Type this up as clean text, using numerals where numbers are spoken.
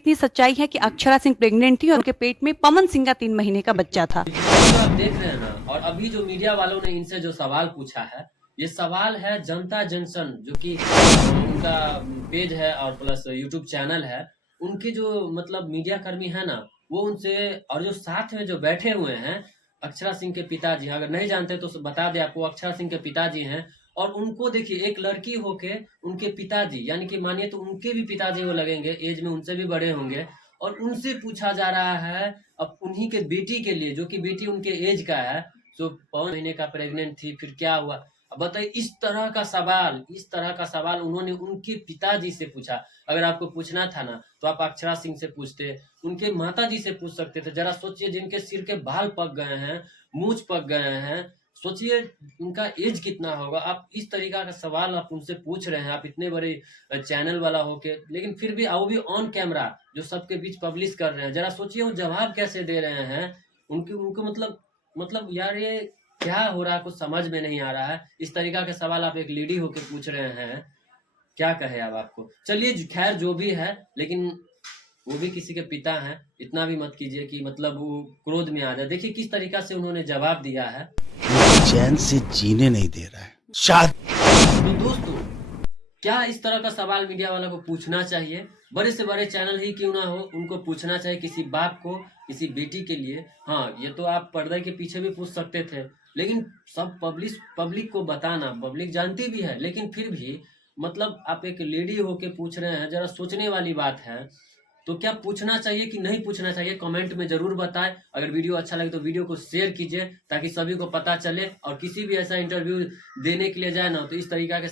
इतनी सच्चाई है कि अक्षरा सिंह प्रेग्नेंट थी और उनके पेट में पवन सिंह का 3 महीने का बच्चा था। जो आप देख रहे हैं ना, और अभी जो मीडिया वालों ने इनसे जो सवाल पूछा है, ये सवाल है जनता जंक्शन, जो कि उनका पेज है और प्लस यूट्यूब चैनल है। उनके जो मतलब मीडिया कर्मी है ना, वो उनसे, और जो साथ में जो बैठे हुए हैं अक्षरा सिंह के पिताजी, अगर नहीं जानते तो बता दें आपको, अक्षरा सिंह के पिताजी हैं। और उनको देखिए, एक लड़की होके उनके पिताजी, यानी कि मानिए तो उनके भी पिताजी वो लगेंगे, एज में उनसे भी बड़े होंगे, और उनसे पूछा जा रहा है अब उन्हीं के बेटी के लिए, जो कि बेटी उनके एज का है, जो 5 महीने का प्रेग्नेंट थी, फिर क्या हुआ। अब बताइए, इस तरह का सवाल उन्होंने उनके पिताजी से पूछा। अगर आपको पूछना था ना, तो आप अक्षरा सिंह से पूछते, उनके माताजी से पूछ सकते थे। जरा सोचिए, जिनके सिर के बाल पक गए हैं, मूंछ पक गए हैं, सोचिए उनका एज कितना होगा। आप इस तरीका का सवाल आप उनसे पूछ रहे हैं, आप इतने बड़े चैनल वाला होके, लेकिन फिर भी वो भी ऑन कैमरा, जो सबके बीच पब्लिश कर रहे हैं। जरा सोचिए वो जवाब कैसे दे रहे हैं उनके उनको, मतलब यार, ये क्या हो रहा है, कुछ समझ में नहीं आ रहा है। इस तरीका के सवाल आप एक लेडी होके पूछ रहे हैं, क्या कहे अब आपको। चलिए खैर, जो भी है, लेकिन वो भी किसी के पिता हैं, इतना भी मत कीजिए कि मतलब वो क्रोध में आ जाए। देखिए किस तरीका से उन्होंने जवाब दिया है। चैन से जीने नहीं दे रहा है शायद। तो दोस्तों, क्या इस तरह का सवाल मीडिया वालों को पूछना चाहिए? बड़े से बड़े चैनल ही क्यों ना हो, उनको पूछना चाहिए किसी बाप को, किसी बेटी के लिए। हाँ, ये तो आप पर्दे के पीछे भी पूछ सकते थे, लेकिन सब पब्लिक को बताना, पब्लिक जानती भी है, लेकिन फिर भी मतलब आप एक लेडी होके पूछ रहे हैं, जरा सोचने वाली बात है। तो क्या पूछना चाहिए कि नहीं पूछना चाहिए, कमेंट में जरूर बताएं। अगर वीडियो अच्छा लगे तो वीडियो को शेयर कीजिए, ताकि सभी को पता चले, और किसी भी ऐसा इंटरव्यू देने के लिए जाए ना, तो इस तरीका के